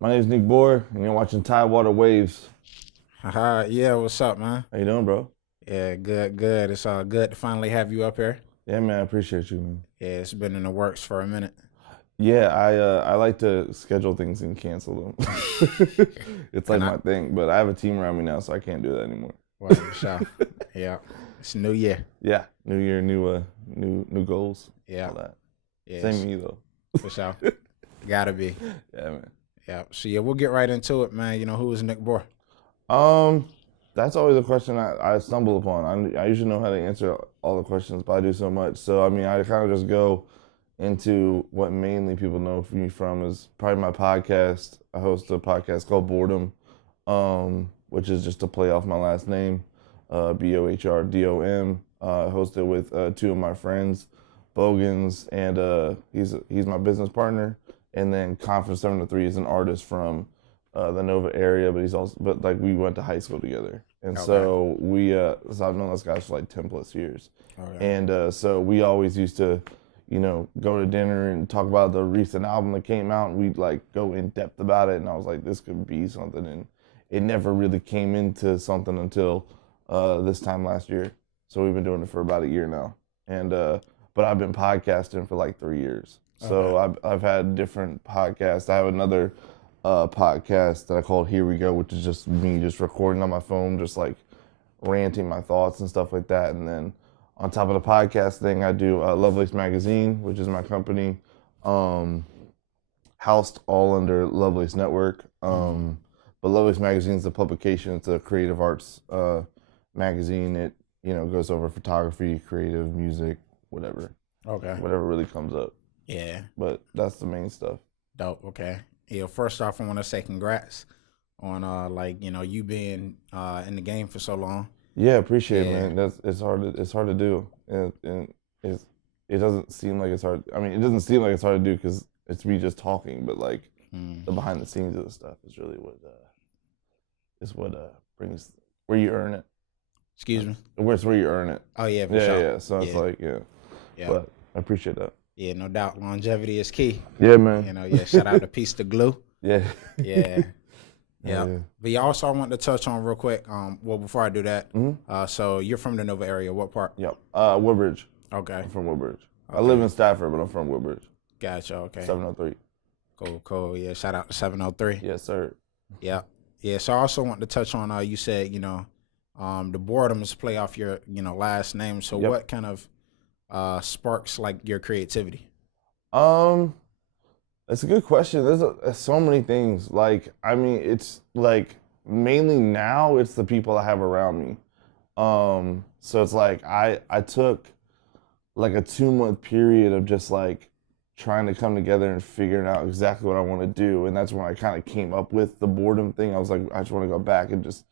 My name is Niq Bohr, and you're watching Tidewater Waves. Haha, yeah, what's up, man? How you doing, bro? Yeah, good. It's good to finally have you up here. Yeah, man, I appreciate you, man. Yeah, it's been in the works for a minute. Yeah, I like to schedule things and cancel them. It's like And I, my thing, but I have a team around me now, so I can't do that anymore. well, for sure. Yeah, it's a new year. Yeah, new year, new goals, Yeah, all that. yeah, Same me though. for sure. Gotta be. Yeah, man. Yeah. So yeah, we'll get right into it, man. You know, who is Niq Bohr? Um, that's always a question I stumble upon. I usually know how to answer all the questions, but I do so much. So I mean, I kind of just go into what mainly people know me from is probably my podcast. I host a podcast called Bohrdom, which is just a play off my last name, Bohrdom. I host it with two of my friends, Bogans, and he's my business partner. And then Conference 703 is an artist from the Nova area, but like we went to high school together, and Okay. so I've known those guys for like 10 plus years, Okay. and so we always used to, go to dinner and talk about the recent album that came out, and we'd like go in depth about it, and I was like, this could be something, and it never really came into something until this time last year. So we've been doing it for about a year now, and but I've been podcasting for like 3 years. So Okay. I've had different podcasts. I have another podcast that I call Here We Go, which is just me just recording on my phone, just like ranting my thoughts and stuff like that. And then on top of the podcast thing, I do Lovelace magazine, which is my company, housed all under Lovelace Network. But Lovelace magazine is a publication. It's a creative arts magazine. It goes over photography, creative, music, whatever Okay. really comes up. Yeah. But that's the main stuff. Dope. Okay. Yeah. First off, I want to say congrats on you being in the game for so long. Yeah, appreciate Yeah. it, man. It's hard to do, and it doesn't seem like it's hard. I mean, it doesn't seem like it's hard to do because it's me just talking, but like the behind the scenes of the stuff is really what brings where you earn it. Excuse me. Where you earn it. Oh yeah, for Yeah, sure. yeah. So it's Yeah. like Yeah. but I appreciate that. Yeah, no doubt. Longevity is key. Yeah, man. Yeah, shout out to Piece to Glue. Yeah. Yeah. Yeah. Yeah. But yeah, also I want to touch on real quick. Well, before I do that, so you're from the Nova area. What part? Yep. Woodbridge. Okay. I'm from Woodbridge. I live in Stafford, but I'm from Woodbridge. Gotcha. Okay. 703. Cool. Yeah, shout out to 703. Yes, sir. Yeah. Yeah. So I also want to touch on you said, the boredom is play off your, last name. So Yep. what kind of sparks like your creativity? It's a good question. There's so many things. Like, I mean, it's like mainly now it's the people I have around me. So it's like I took like a 2 month period of just like trying to come together and figuring out exactly what I want to do, and that's when I kind of came up with the boredom thing. I was like, I just want to go back and just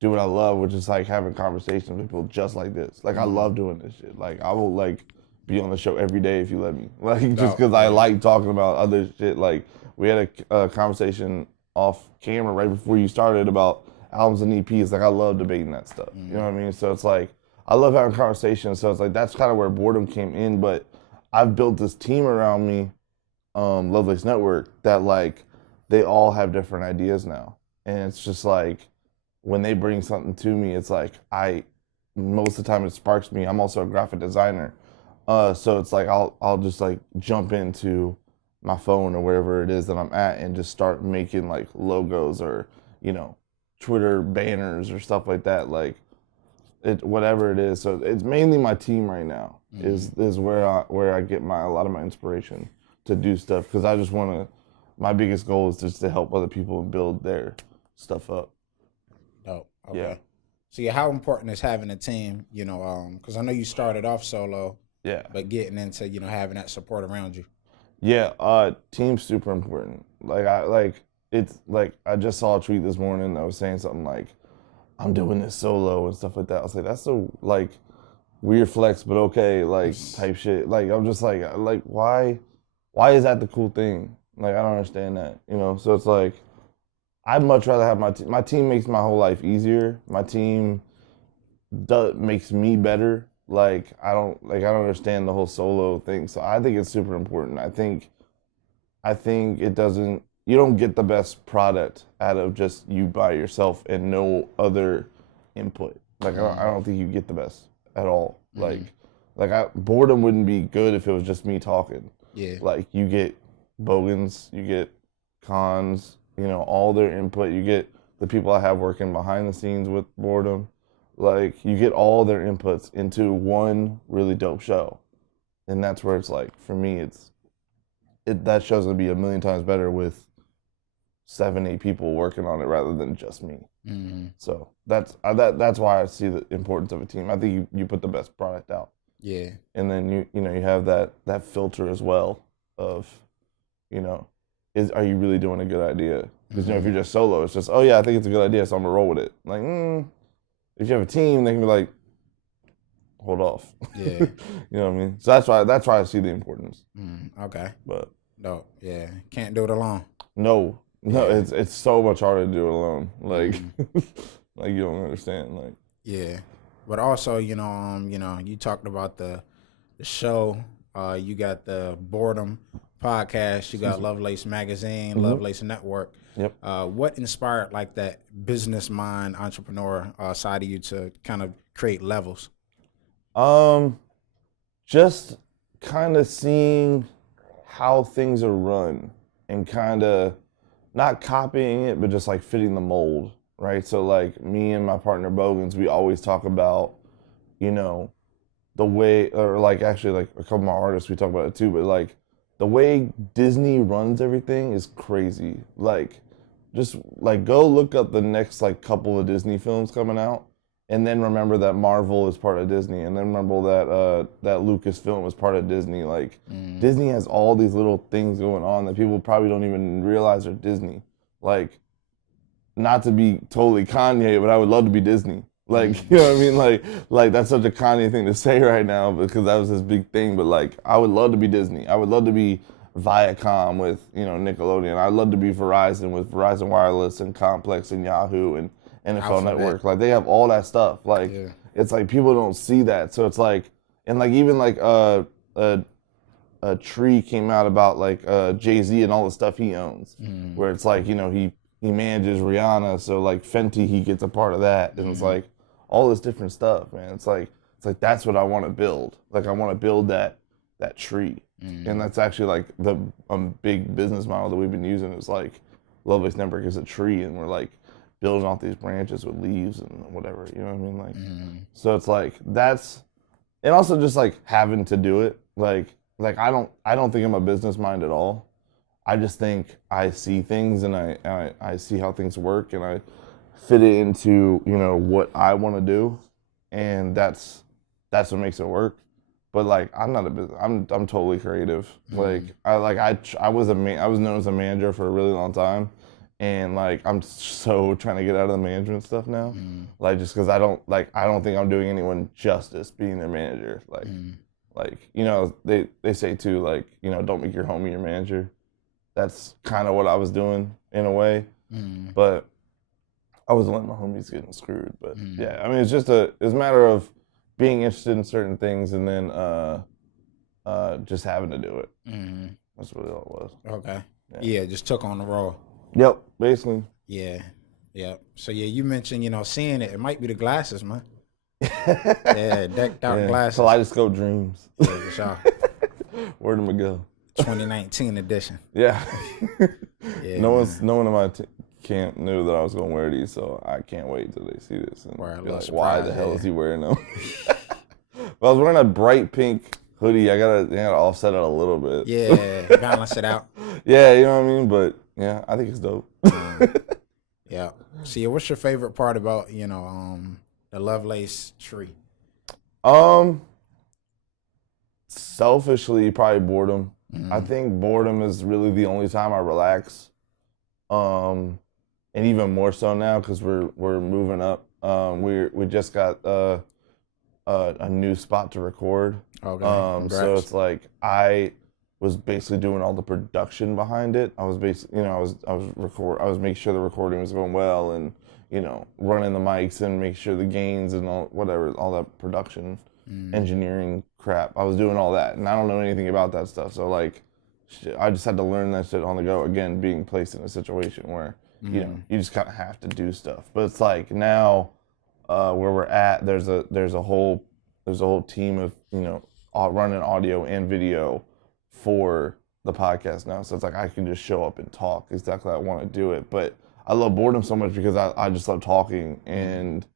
do what I love, which is like having conversations with people just like this. Like I love doing this shit. Like I will like be on the show every day if you let me. Like just because I like talking about other shit. Like we had a conversation off camera right before you started about albums and EPs. Like I love debating that stuff. You know what I mean? So it's like I love having conversations. So it's like that's kind of where boredom came in. But I've built this team around me, Lovelace Network, that like they all have different ideas now, and it's just like when they bring something to me, it's like most of the time it sparks me. I'm also a graphic designer. So it's like I'll just like jump into my phone or wherever it is that I'm at and just start making like logos or Twitter banners or stuff like that. Like whatever it is. So it's mainly my team right now is where I get a lot of my inspiration to do stuff, because I just want to. My biggest goal is just to help other people build their stuff up. Dope. Okay. Yeah. So yeah, how important is having a team? Because I know you started off solo. Yeah. But getting into, having that support around you. Yeah, team's super important. I just saw a tweet this morning that was saying something like, I'm doing this solo and stuff like that. I was like, that's so like weird flex, but okay, like type shit. Like I'm just like why is that the cool thing? Like I don't understand that, So it's like I'd much rather have my team. My team makes my whole life easier. My team makes me better. Like I don't understand the whole solo thing. So I think it's super important. I think it doesn't you don't get the best product out of just you by yourself and no other input. Like I don't think you get the best at all. Boredom wouldn't be good if it was just me talking. Yeah. Like you get Bogans, you get Cons, all their input. You get the people I have working behind the scenes with Bohrdom. Like you get all their inputs into one really dope show, and that's where it's like for me, that show's gonna be a million times better with 7-8 people working on it rather than just me. So that's why I see the importance of a team. I think you put the best product out. Yeah. And then you have that filter as well of, are you really doing a good idea? Because if you're just solo, it's just, oh yeah, I think it's a good idea, so I'm gonna roll with it. Like, if you have a team, they can be like, hold off. Yeah. You know what I mean? So that's why I see the importance. Okay. But no, yeah, can't do it alone. No, it's so much harder to do it alone. Like, like you don't understand. Like, yeah, but also, you talked about the show. You got the Bohrdom podcast. You got Lovelace magazine, Lovelace network. Yep. What inspired like that business mind, entrepreneur side of you to kind of create Levels? Just kind of seeing how things are run and kind of not copying it, but just like fitting the mold, right? So like me and my partner Bogans, we always talk about, the way, or like actually like a couple of my artists, we talk about it too, but like the way Disney runs everything is crazy. Like just like go look up the next like couple of Disney films coming out, and then remember that Marvel is part of Disney, and then remember that Lucasfilm is part of Disney. Like Disney has all these little things going on that people probably don't even realize are Disney. Like, not to be totally Kanye, but I would love to be Disney. Like, you know what I mean? Like that's such a Kanye thing to say right now because that was his big thing. But like, I would love to be Disney. I would love to be Viacom with Nickelodeon. I'd love to be Verizon with Verizon Wireless and Complex and Yahoo and NFL Network. Like they have all that stuff. Like it's like people don't see that. So it's like, and like even like a tree came out about like Jay-Z and all the stuff he owns, where it's like he manages Rihanna, so like Fenty he gets a part of that, and it's like all this different stuff, man. It's like that's what I want to build. Like I want to build that tree, and that's actually like the big business model that we've been using is like Lovelace Network is a tree, and we're like building off these branches with leaves and whatever, you know what I mean? Like, so it's like that's, and also just like having to do it. Like I don't think I'm a business mind at all. I just think I see things and I see how things work and I fit it into what I want to do, and that's what makes it work. But like I'm not a business. I'm totally creative. Like I was known as a manager for a really long time. And like I'm so trying to get out of the management stuff now, like just because I don't think I'm doing anyone justice being their manager. Like they say too, like don't make your homie your manager. That's kind of what I was doing in a way, but I wasn't letting my homies getting screwed. But yeah, I mean it's a matter of being interested in certain things and then just having to do it. That's really all it was. Okay. Yeah, just took on the role. Yep, basically. Yeah. So yeah, you mentioned, seeing it. It might be the glasses, man. Yeah, decked out glasses. Kaleidoscope dreams. Yeah, for sure. Where'd them go? 2019 edition. Yeah. Yeah. No one in my camp knew that I was gonna wear these, so I can't wait till they see this and be like, why the hell is he wearing them? But I was wearing a bright pink hoodie. I gotta offset it a little bit. Yeah, balance it out. Yeah, you know what I mean? But yeah, I think it's dope. Yeah. See, what's your favorite part about, the Lovelace tree? Selfishly, probably boredom. I think boredom is really the only time I relax. And even more so now because we're moving up. We just got a new spot to record. Okay. So it's like I was basically doing all the production behind it. I was basically, I was making sure the recording was going well and, running the mics and make sure the gains and all that production, engineering crap. I was doing all that and I don't know anything about that stuff. So like shit, I just had to learn that shit on the go. Again, being placed in a situation where you know you just kind of have to do stuff. But it's like now where we're at, there's a whole team of running audio and video for the podcast now. So it's like I can just show up and talk exactly how I want to do it. But I love Bohrdom so much because I just love talking. And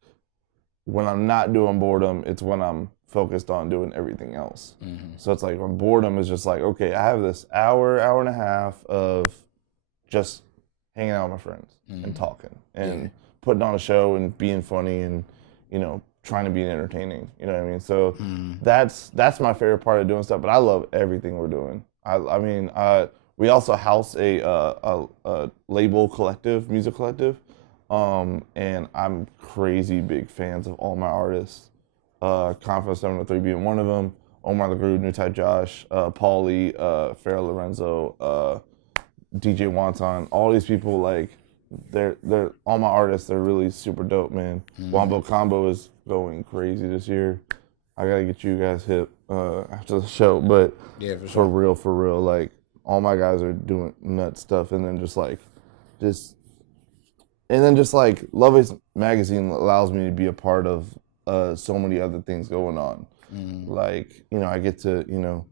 when I'm not doing Bohrdom, it's when I'm focused on doing everything else. So it's like when Bohrdom is just like, okay, I have this hour and a half of just hanging out with my friends and talking and putting on a show and being funny and, trying to be entertaining. You know what I mean? So that's my favorite part of doing stuff. But I love everything we're doing. I mean, we also house a label collective, music collective, and I'm crazy big fans of all my artists. Confidence 703 being one of them, Omar the Groove, New Type Josh, Paulie, Farrell Lorenzo, DJ Wonton, all these people, like, they're all my artists. They're really super dope, man. Wombo Combo is going crazy this year. I gotta get you guys hip after the show, but yeah, for real, like all my guys are doing nut stuff, and then just Lovelace Magazine allows me to be a part of so many other things going on. Like I get to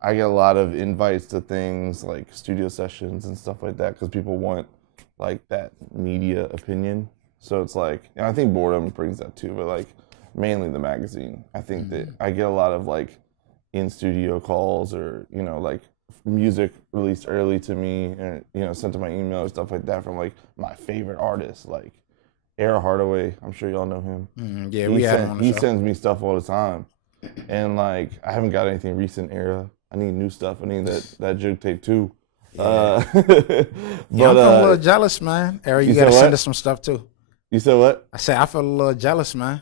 I get a lot of invites to things like studio sessions and stuff like that because people want like that media opinion. So it's like, and I think Bohrdom brings that too, but like mainly the magazine. I think that I get a lot of like in studio calls or like music released early to me and sent to my email or stuff like that from like my favorite artists like Era Hardaway. I'm sure y'all know him. Yeah, we had him on the show. He sends me stuff all the time, and like I haven't got anything recent. Era, I need new stuff. I need that jig tape too. Yeah. But I'm feeling a little jealous, man. Era, you gotta send us some stuff too. You said what? I said I feel a little jealous, man.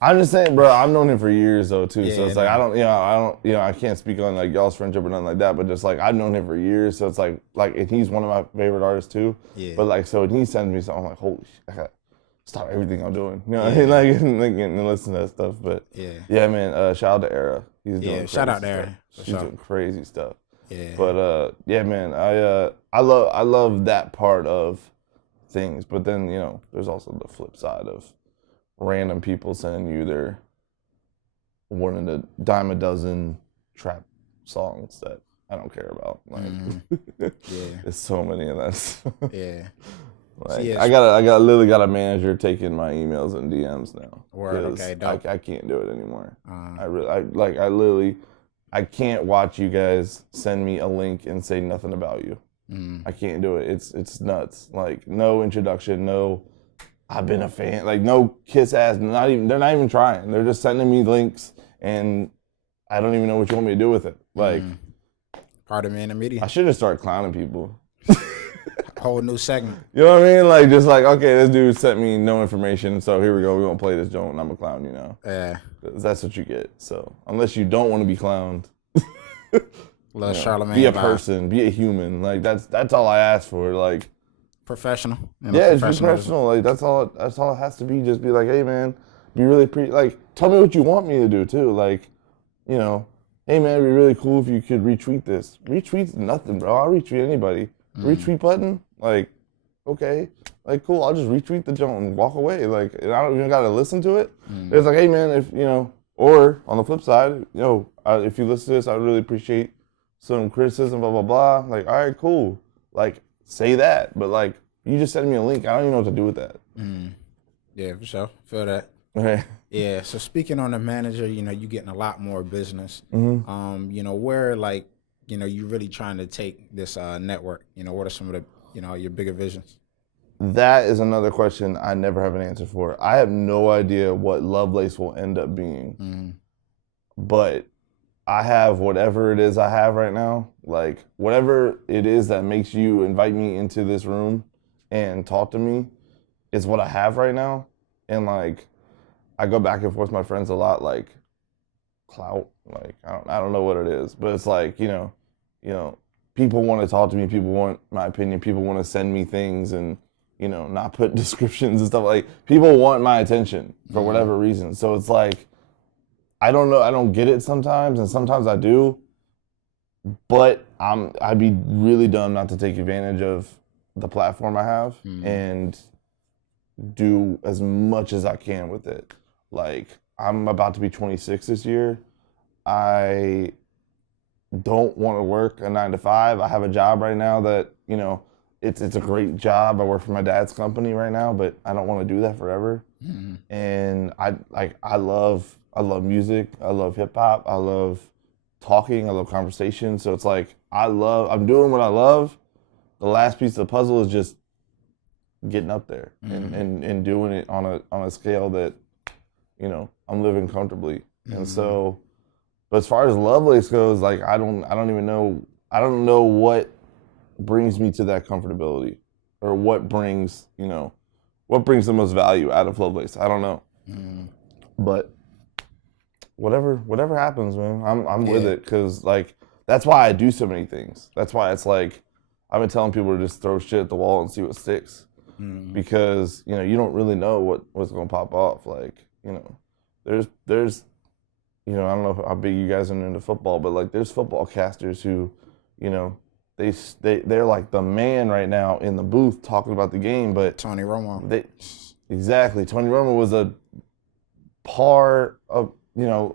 I'm just saying, bro. I've known him for years though too. So it's like I can't speak on like y'all's friendship or nothing like that. But just like I've known him for years, so it's like and he's one of my favorite artists too. Yeah. But like so when he sends me something, I'm like, holy shit, I gotta stop everything I'm doing. You know what I mean? Like and listen to that stuff. But yeah, man. Shout out to Era. He's doing shout out to Era. She's doing crazy stuff. Yeah. But yeah, man. I love that part of things. But then there's also the flip side of random people sending you their one of the dime a dozen trap songs that I don't care about. Like, there's so many of that. Yeah. Like, I literally got a manager taking my emails and DMs now. Word, okay, dope. I can't do it anymore. I can't watch you guys send me a link and say nothing about you. I can't do it. It's nuts. Like no introduction, no I've been a fan. Like no kiss ass. They're not even trying. They're just sending me links, and I don't even know what you want me to do with it. Like, part of me in the media. I should have started clowning people. Whole new segment. You know what I mean? Like just like okay, this dude sent me no information, so here we go. We're gonna play this joint, and I'm a clown. Yeah. That's what you get. So unless you don't want to be clowned, Charlemagne. Be a person. Be a human. Like that's all I ask for. Like. Professional. Yeah, it's professional. Like that's all it has to be. Just be like, hey man, be really like tell me what you want me to do too. Like, hey man, it'd be really cool if you could retweet this. Retweet's nothing, bro. I'll retweet anybody. Retweet button, like, okay, like cool. I'll just retweet the joint and walk away. Like, and I don't even gotta listen to it. It's like, hey man, if or on the flip side, if you listen to this, I would really appreciate some criticism. Blah blah blah. Like, all right, cool. Like. Say that, but like you just sent me a link. I don't even know what to do with that. Yeah, for sure. Feel that. Okay. Yeah. So speaking on the manager, you're getting a lot more business. Where like, you really trying to take this network. What are some of the, your bigger visions? That is another question I never have an answer for. I have no idea what Lovelace will end up being, but I have whatever it is I have right now, like whatever it is that makes you invite me into this room and talk to me is what I have right now. And like, I go back and forth with my friends a lot, like clout, like, I don't know what it is, but it's like, people want to talk to me. People want my opinion. People want to send me things and, not put descriptions and stuff. Like people want my attention for whatever reason. So it's like, I don't know. I don't get it sometimes, and sometimes I do. but I'd be really dumb not to take advantage of the platform I have and do as much as I can with it. Like, I'm about to be 26 this year. I don't want to work a 9 to 5. I have a job right now that, you know, it's a great job. I work for my dad's company right now, but I don't want to do that forever. And I love music. I love hip hop. I love talking. I love conversation. So it's like I'm doing what I love. The last piece of the puzzle is just getting up there and doing it on a scale that, you know, I'm living comfortably. And so, but as far as Lovelace goes, like I don't even know. I don't know what brings me to that comfortability, or what brings the most value out of Lovelace. I don't know. But whatever happens, man, I'm with it, because like that's why I do so many things. That's why it's like I've been telling people to just throw shit at the wall and see what sticks, because you know you don't really know what's gonna pop off. Like, you know, there's you know, I don't know how big you guys are into football, but like there's football casters who, you know, they're like the man right now in the booth talking about the game. But Tony Romo. Exactly. Tony Romo was a par of, not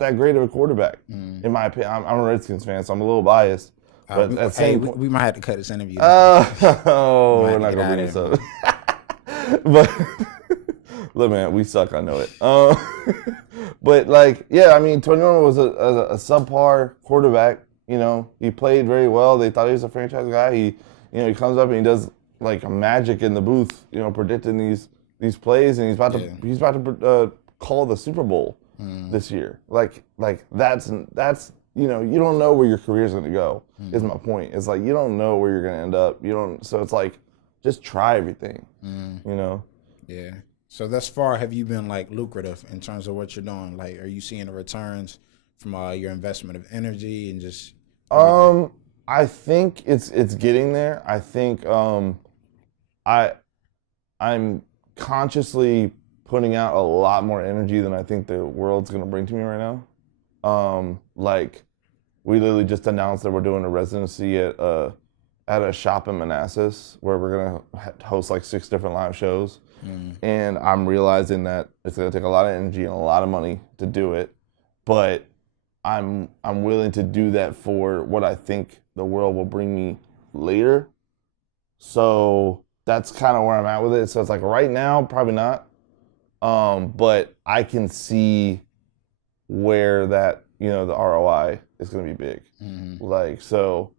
that great of a quarterback, in my opinion. I'm a Redskins fan, so I'm a little biased. But at the same point, we might have to cut this interview. We're not gonna bring this up. But look, man, we suck. I know it. But like, yeah, I mean, Tony Romo was a subpar quarterback. You know, he played very well. They thought he was a franchise guy. He comes up and he does like a magic in the booth, you know, predicting these plays, and he's about to call the Super Bowl this year. Like that's you know, you don't know where your career's going to go. Is my point. It's like you don't know where you're going to end up. So it's like just try everything. You know. Yeah. So thus far, have you been like lucrative in terms of what you're doing? Like, are you seeing the returns from your investment of energy and just everything? I think it's getting there. I think I'm consciously putting out a lot more energy than I think the world's gonna bring to me right now. Like we literally just announced that we're doing a residency at a shop in Manassas where we're gonna host like 6 different live shows. And I'm realizing that it's gonna take a lot of energy and a lot of money to do it, but I'm willing to do that for what I think the world will bring me later. So that's kind of where I'm at with it. So it's like right now, probably not. But I can see where that, you know, the ROI is going to be big. Like, so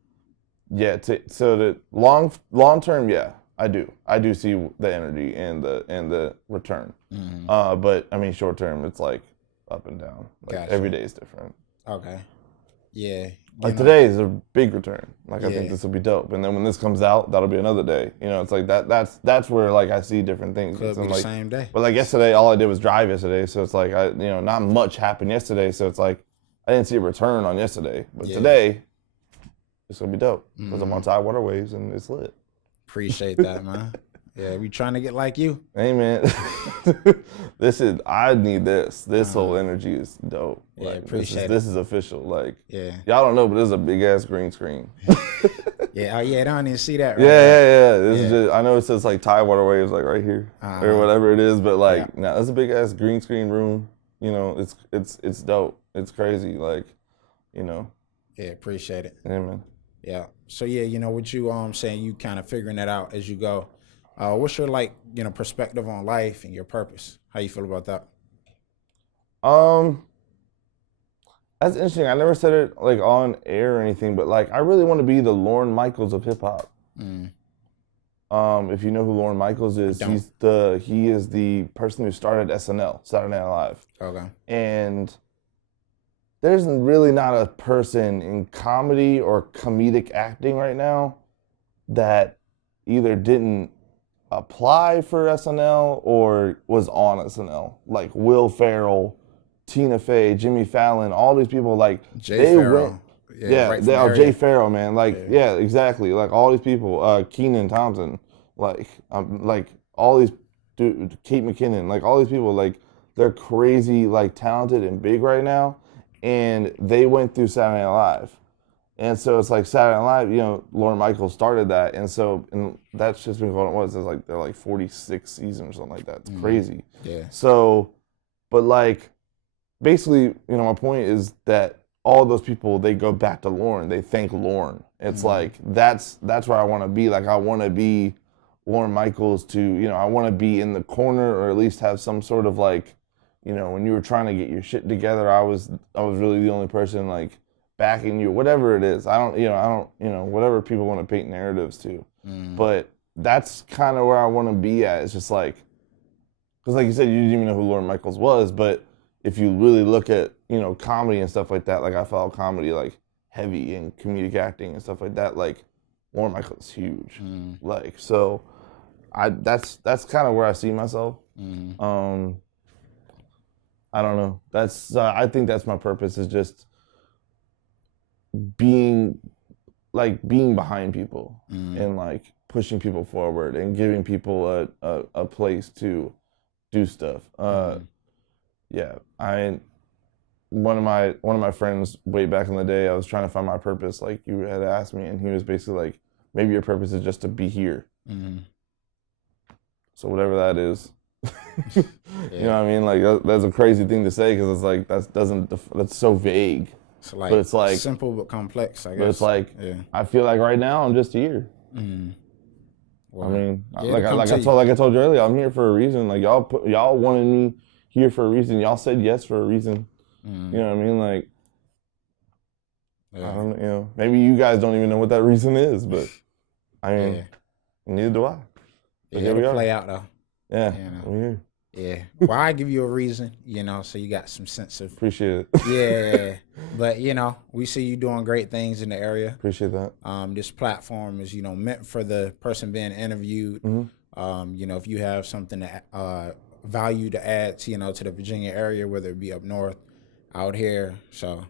yeah, so the long term, yeah, I do see the energy and the return. But I mean, short term, it's like up and down. Like gotcha. Every day is different. Okay. Yeah. Like today is a big return. Like I think this will be dope. And then when this comes out, that'll be another day. You know, it's like that's where like I see different things. Could be like, the same day. But like yesterday, all I did was drive yesterday. So it's like not much happened yesterday. So it's like I didn't see a return on yesterday. But today, it's gonna be dope. Because I'm on Tidewater Waves and it's lit. Appreciate that, man. Yeah, we trying to get like you. Hey, man. I need this. This whole energy is dope. Yeah, like, appreciate it. This is official. Like, yeah. Y'all don't know, but this is a big ass green screen. Yeah, I don't even see that right Yeah. This is just, I know it says like Tidewater Waves, like right here or whatever it is, but like, that's a big ass green screen room. You know, it's dope. It's crazy. Like, you know. Yeah, appreciate it. Yeah, man. Yeah. So yeah, you know what you saying, you kind of figuring that out as you go. What's your perspective on life and your purpose? How you feel about that? That's interesting. I never said it like on air or anything, but like I really want to be the Lorne Michaels of hip hop. If you know who Lorne Michaels is, he is the person who started SNL, Saturday Night Live. Okay. And there's really not a person in comedy or comedic acting right now that either didn't apply for SNL or was on SNL. Like Will Ferrell, Tina Fey, Jimmy Fallon, all these people, like Jay Farrell. Jay Farrell, man. Like, yeah, exactly. Like all these people, Kenan Thompson, like all these, Kate McKinnon, like all these people, like they're crazy, like talented and big right now. and they went through Saturday Night Live. And so it's like Saturday Night Live, you know, Lorne Michaels started that. And so and that's just been going on, it's like, they're like 46 seasons or something like that. It's crazy. Yeah. So, but like, basically, you know, my point is that all those people, they go back to Lorne. They thank Lorne. It's like, that's where I want to be. Like, I want to be Lorne Michaels to, you know, I want to be in the corner, or at least have some sort of like, you know, when you were trying to get your shit together, I was really the only person like backing you, whatever it is. I don't, whatever people want to paint narratives to. But that's kind of where I want to be at. It's just like, because like you said, you didn't even know who Lorne Michaels was, but if you really look at, you know, comedy and stuff like that, like I follow comedy like heavy and comedic acting and stuff like that, like Lorne Michaels is huge. Like, so that's kind of where I see myself. I don't know. That's I think that's my purpose, is just being behind people and like pushing people forward and giving people a place to do stuff. Yeah, one of my friends way back in the day, I was trying to find my purpose, like you had asked me, and he was basically like, maybe your purpose is just to be here. So whatever that is. You know what I mean? Like that's a crazy thing to say, because it's like that's so vague. It's like, but it's like simple but complex, I guess. But it's like, I feel like right now I'm just here. Well, I mean, like I told you earlier, I'm here for a reason. Like y'all wanted me here for a reason. Y'all said yes for a reason. You know what I mean? Like, I don't, you know, maybe you guys don't even know what that reason is, but I mean, neither do I. But it'll play out though. Yeah, we're here. Yeah. Well, I give you a reason, you know, so you got some sense of... Appreciate it. Yeah. But, you know, we see you doing great things in the area. Appreciate that. This platform is, you know, meant for the person being interviewed. You know, if you have something to value to add to, you know, to the Virginia area, whether it be up north, out here. So,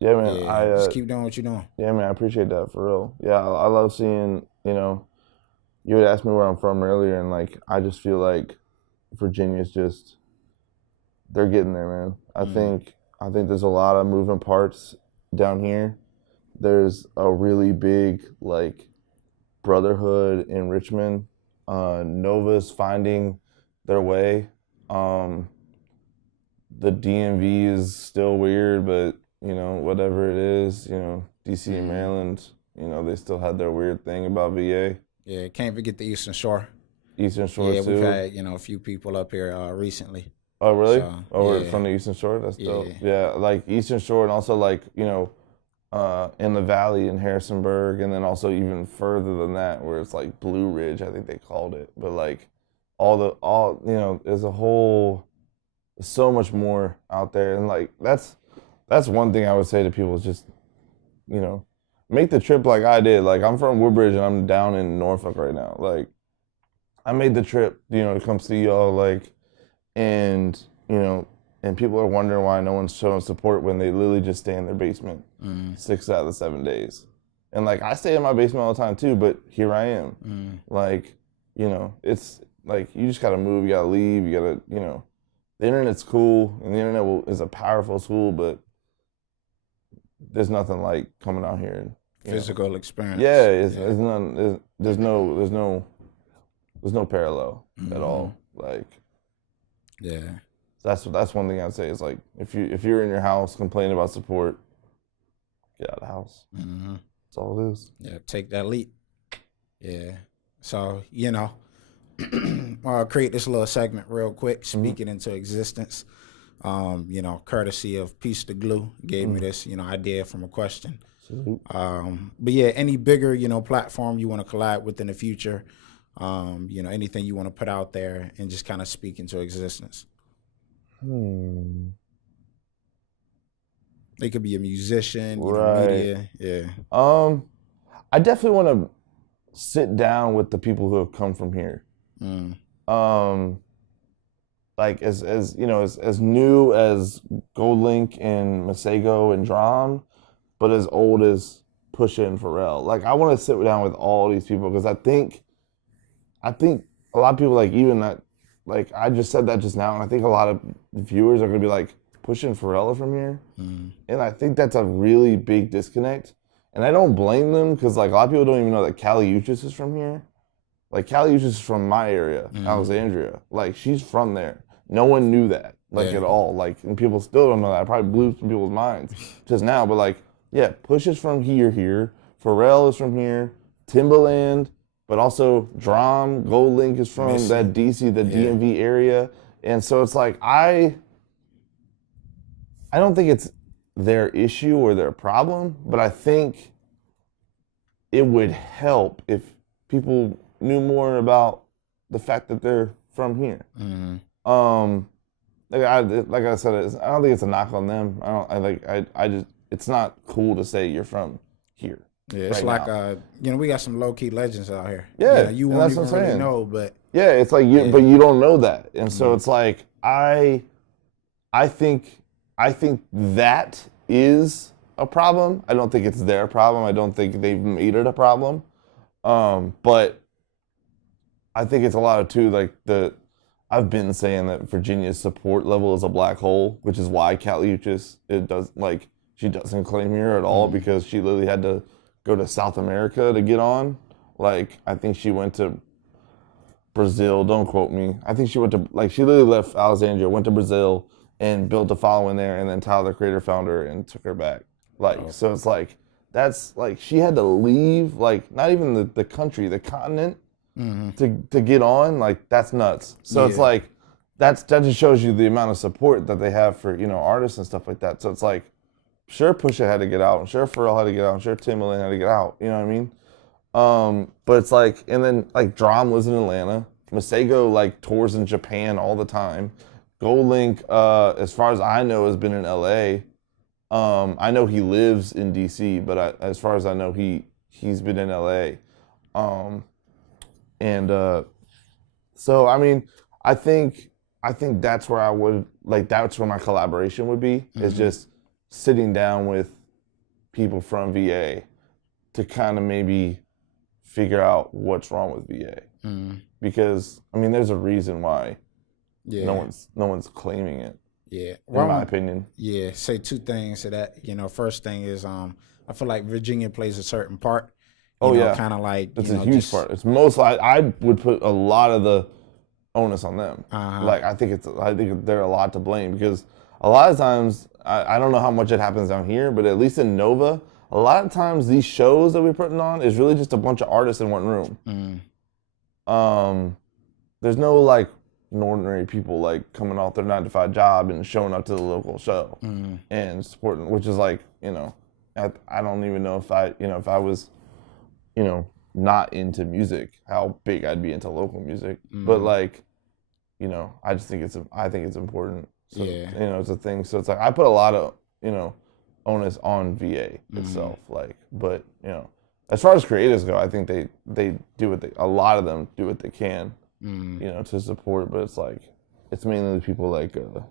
yeah, man. Just keep doing what you're doing. Yeah, man. I appreciate that, for real. Yeah, I love seeing, you know, you had asked me where I'm from earlier, and like, I just feel like Virginia's just, they're getting there, man. I think there's a lot of moving parts down here. There's a really big like brotherhood in Richmond. Nova's finding their way. The DMV is still weird, but you know, whatever it is, you know, DC and Maryland, you know, they still had their weird thing about VA. Yeah, can't forget the Eastern Shore. Eastern Shore too. Yeah, we've had, you know, a few people up here recently. Oh, really? So, we're from the Eastern Shore? That's dope. Yeah, like Eastern Shore, and also like, you know, in the valley in Harrisonburg, and then also even further than that, where it's like Blue Ridge, I think they called it. But like all you know, there's so much more out there, and like that's one thing I would say to people, is just, you know, make the trip like I did. Like, I'm from Woodbridge and I'm down in Norfolk right now. Like, I made the trip, you know, to come see y'all, like, and, you know, and people are wondering why no one's showing support when they literally just stay in their basement 6 out of the 7 days. And, like, I stay in my basement all the time, too, but here I am. Like, you know, it's, like, you just got to move, you got to leave, you got to, you know, the internet's cool, and the internet is a powerful tool, but there's nothing like coming out here and physical experience. Yeah, there's no parallel at all. Like, that's one thing I'd say is, like, if you're in your house complaining about support, get out of the house. That's all it is. Yeah, take that leap. Yeah. So, you know, I'll create this little segment real quick, speak it into existence. You know, courtesy of Piece the Glue gave me this, you know, idea from a question. But yeah, any bigger, you know, platform you want to collab with in the future, you know, anything you want to put out there and just kind of speak into existence. They could be a musician, you know, media. Yeah. I definitely want to sit down with the people who have come from here. Like, as you know, as new as GoldLink and Masego and Drum, but as old as Pusha and Pharrell. Like, I want to sit down with all these people, because I think a lot of people, like, even that, like, I just said that just now, and I think a lot of viewers are gonna be like, pushing Pharrell from here, and I think that's a really big disconnect. And I don't blame them because like a lot of people don't even know that Kali Uchis is from here. Like Kali Uchis is from my area, Alexandria. Like she's from there. No one knew that at all. Like and people still don't know that. I probably blew some people's minds just now. But like yeah, Push is from here. Pharrell is from here. Timbaland, but also Drum, Gold Link is from that DC, the DMV area. And so it's like I don't think it's their issue or their problem, but I think it would help if people knew more about the fact that they're from here. Like I said, I don't think it's a knock on them. I just it's not cool to say you're from here. Yeah, it's like we got some low key legends out here. Yeah, you won't even really know, but yeah, it's like but you don't know that, and so it's like I think that is a problem. I don't think it's their problem. I don't think they've made it a problem. But I think it's a lot of too like I've been saying that Virginia's support level is a black hole, which is why Kali Uchis she doesn't claim here at all because she literally had to go to South America to get on. Like I think she went to Brazil. Don't quote me. I think she went to she literally left Alexandria, went to Brazil, and built a following there, and then Tyler the Creator found her and took her back. So it's like that's like she had to leave not even the country, the continent to get on. Like that's nuts. So it's like that just shows you the amount of support that they have for artists and stuff like that. So it's like sure Pusha had to get out, and sure Pharrell had to get out, and sure Timbaland had to get out. You know what I mean? But it's like and then Drum lives in Atlanta. Masego tours in Japan all the time. Gold Link, as far as I know, has been in LA. I know he lives in DC, but as far as I know, he's been in LA. So I mean, I think that's where I would that's where my collaboration would be is just sitting down with people from VA to kind of maybe figure out what's wrong with VA because I mean, there's a reason why. Yeah. No one's claiming it. Yeah. In my opinion. Yeah. Say two things to that. First thing is I feel like Virginia plays a certain part. Kind of like it's a huge part. It's most I would put a lot of the onus on them. I think they're a lot to blame because a lot of times I don't know how much it happens down here, but at least in Nova, a lot of times these shows that we're putting on is really just a bunch of artists in one room. There's no ordinary people coming off their 9-to-5 job and showing up to the local show and supporting, which is I don't even know if I was not into music, how big I'd be into local music. But I just think it's important. So, it's a thing. So it's I put a lot of onus on VA itself. But as far as creatives go, I think they do a lot of them do what they can. To support, but it's mainly the people I can't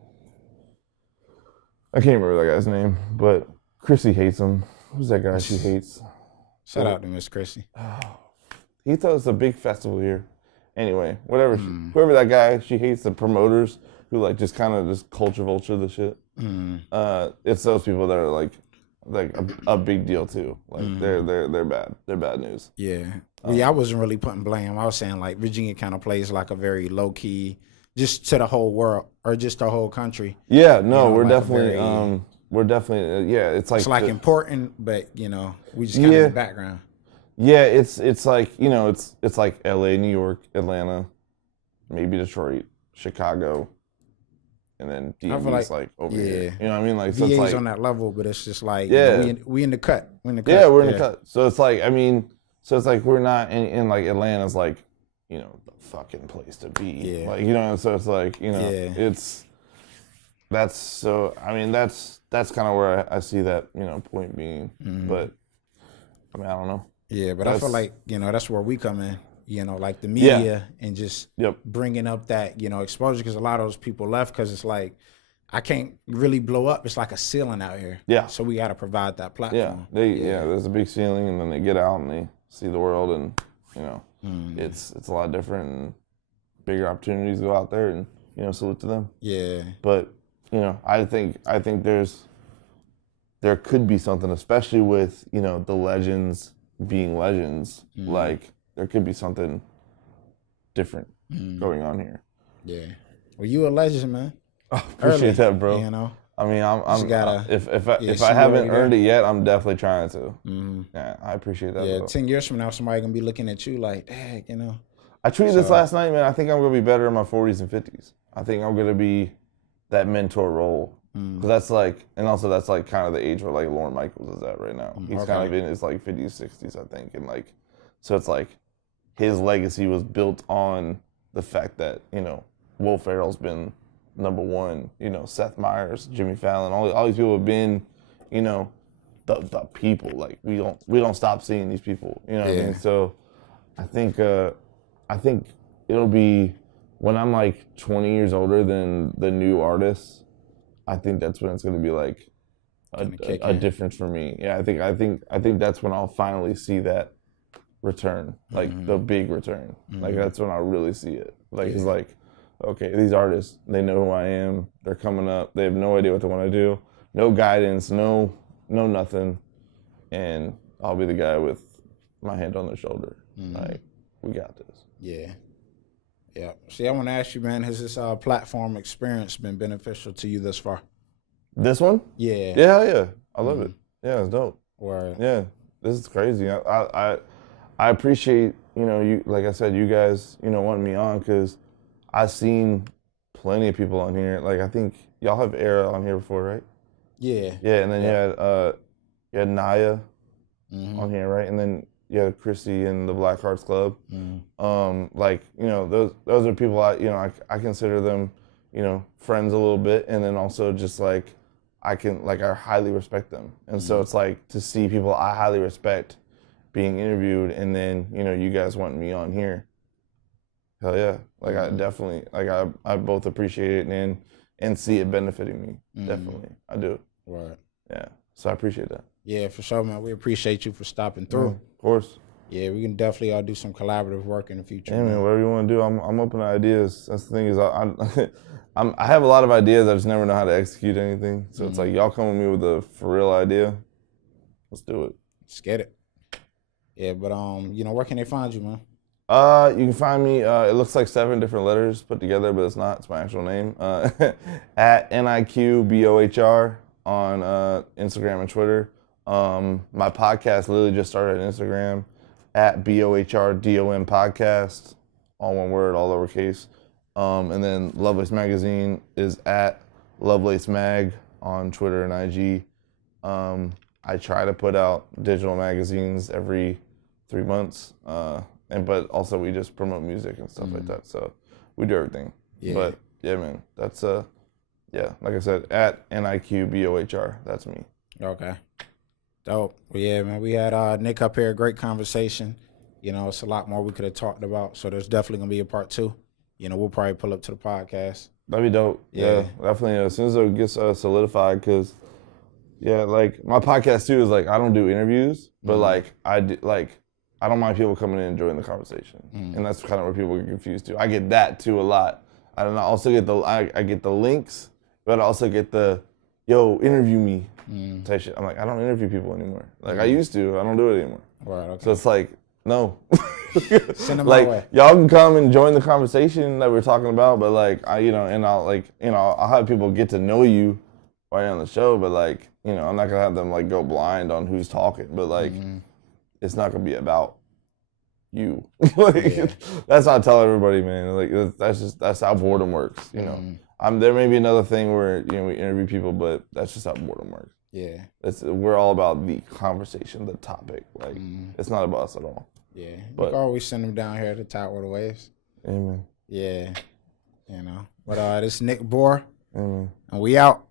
remember that guy's name, but Chrissy hates him. Who's that guy she hates? Shout out to Miss Chrissy. He thought it was a big festival here. Anyway, whatever. Whoever that guy, she hates the promoters who just kind of just culture vulture the shit. It's those people that are a big deal too. They're bad. They're bad news. Yeah. I wasn't really putting blame. I was saying Virginia kind of plays a very low key, just to the whole world or just the whole country. Yeah. No, we're definitely. Yeah. It's it's important, but we just kind of in the background. Yeah. It's it's LA, New York, Atlanta, maybe Detroit, Chicago. And then DMV's over here. You know what I mean? So VA's on that level, but it's just we in the cut. We're in the cut. Yeah, we're in the cut. So it's we're not in Atlanta's the fucking place to be. Yeah. So it's that's kind of where I see that, point being. But I mean, I don't know. Yeah, but I feel that's where we come in. The media and just bringing up that, exposure, because a lot of those people left because it's I can't really blow up. It's like a ceiling out here. Yeah. So we got to provide that platform. There's a big ceiling, and then they get out and they see the world, and it's a lot different, and bigger opportunities go out there, and salute to them. Yeah. But I think there could be something, especially with, the legends being legends. Like, there could be something different going on here. Yeah. Well, you a legend, man. I appreciate that, bro. I mean, if I haven't earned it yet, I'm definitely trying to. Yeah, I appreciate that. Yeah, bro. 10 years from now, somebody gonna be looking at you like, dang, I tweeted this last night, man. I think I'm gonna be better in my 40s and 50s. I think I'm gonna be that mentor role. Because that's like, and also that's like kind of the age where like Lorne Michaels is at right now. He's kind of in his like 50s, 60s, I think, and like, so it's like his legacy was built on the fact that Will Ferrell's been number one. Seth Meyers, Jimmy Fallon, all these people have been, the people. Like we don't stop seeing these people. You know what I mean? So I think it'll be when I'm like 20 years older than the new artists. I think that's when it's going to be like a difference for me. Yeah, I think that's when I'll finally see that return, like the big return. Like that's when I'll really see it. Like it's like, okay, these artists, they know who I am. They're coming up. They have no idea what they want to do. No guidance. No nothing. And I'll be the guy with my hand on their shoulder. Like, we got this. Yeah. Yeah. See, I want to ask you, man, has this platform experience been beneficial to you thus far? This one? Yeah. Yeah. I love it. Yeah, it's dope. Right. Yeah, this is crazy. I appreciate, you, like I said, you guys, wanting me on, because I've seen plenty of people on here. Like, I think y'all have Era on here before, right? Yeah. Yeah, and then you had Naya on here, right? And then you had Chrissy and the Black Hearts Club. Like, those are people I consider them, friends a little bit, and then also just like I highly respect them. And so it's like to see people I highly respect being interviewed, and then you guys want me on here. Hell yeah! Like I definitely I both appreciate it and see it benefiting me. Definitely, I do. Right. Yeah. So I appreciate that. Yeah, for sure, man. We appreciate you for stopping through. Of course. Yeah, we can definitely do some collaborative work in the future. Yeah, man, whatever you want to do, I'm open to ideas. That's the thing is, I have a lot of ideas. I just never know how to execute anything. So it's like, y'all come with me with a for real idea. Let's do it. Let's get it. Yeah, but where can they find you, man? You can find me. It looks like 7 different letters put together, but it's not. It's my actual name. At Niq Bohr on Instagram and Twitter. My podcast literally just started on Instagram at BOHRDOM podcast, all one word, all lowercase. And then Lovelace Magazine is at Lovelace Mag on Twitter and IG. I try to put out digital magazines every 3 months, but also we just promote music and stuff like that. So we do everything. Yeah. But yeah, man, that's like I said, at Niq Bohr. That's me. Okay. Dope. Well, yeah, man, we had Niq up here, great conversation. It's a lot more we could have talked about, so there's definitely going to be a part 2. We'll probably pull up to the podcast. That'd be dope. Yeah, definitely. As soon as it gets solidified, because, like, my podcast, too, is, like, I don't do interviews, but, like, I don't mind people coming in and enjoying the conversation. And that's kind of where people get confused, too. I get that, too, a lot. I also get I get the links, but I also get the, yo, interview me type shit. I'm like, I don't interview people anymore. Like, I used to. I don't do it anymore. Right, okay. So it's like, no. Send them like, my way. Y'all can come and join the conversation that we're talking about, but, like, I'll have people get to know you while you're on the show, but, like, I'm not going to have them, like, go blind on who's talking, but, like, it's not going to be about you. That's how I tell everybody, man. Like, that's how Bohrdom works, there may be another thing where we interview people, but that's just how Bohrdom works. Yeah, we're all about the conversation, the topic. Like it's not about us at all. Yeah, but you can always send them down here to Tidewater Waves. Amen. Yeah, But this is Niq Bohr, Amen. And we out.